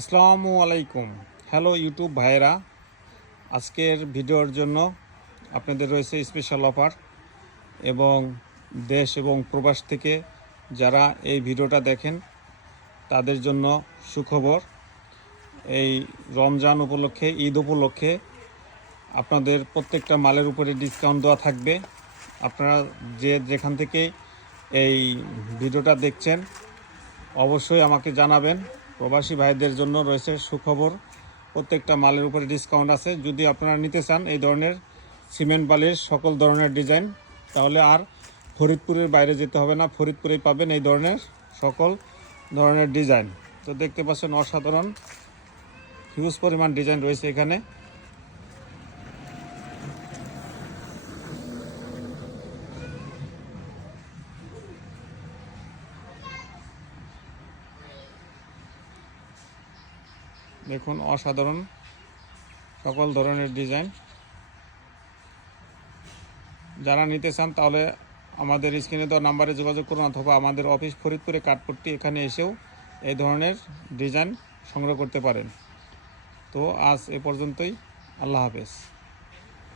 আসসালামু আলাইকুম। Hello YouTube ভাইয়েরা, আজকের ভিডিওর জন্য আপনাদের রয়েছে স্পেশাল অফার এবং দেশ এবং প্রবাস থেকে যারা এই ভিডিওটা দেখেন তাদের জন্য সুখবর। এই রমজান উপলক্ষে, ঈদ উপলক্ষে আপনাদের প্রত্যেকটা মালের উপরে ডিসকাউন্ট দেওয়া থাকবে। আপনারা যেখান থেকে এই ভিডিওটা দেখছেন অবশ্যই আমাকে জানাবেন। প্রবাসী ভাইদের জন্য রয়েছে সুখবর, প্রত্যেকটা মালের উপরে ডিসকাউন্ট আছে। যদি আপনারা নিতে চান এই ধরনের সিমেন্ট বালির সকল ধরনের ডিজাইন, তাহলে আর ফরিদপুরের বাইরে যেতে হবে না, ফরিদপুরেই পাবেন এই ধরনের সকল ধরনের ডিজাইন। তো দেখতে পাচ্ছেন অসাধারণ হিউজ পরিমাণ ডিজাইন রয়েছে এখানে। দেখুন অসাধারণ সকল ধরনের ডিজাইন। যারা নিতে চান তাহলে আমাদের স্ক্রিনে দেওয়া নাম্বারে যোগাযোগ করুন, অথবা আমাদের অফিস ফরিদপুরে কাঠপট্টি, এখানে এসেও এই ধরনের ডিজাইন সংগ্রহ করতে পারেন। তো আজ এ পর্যন্তই। আল্লাহ হাফেজ।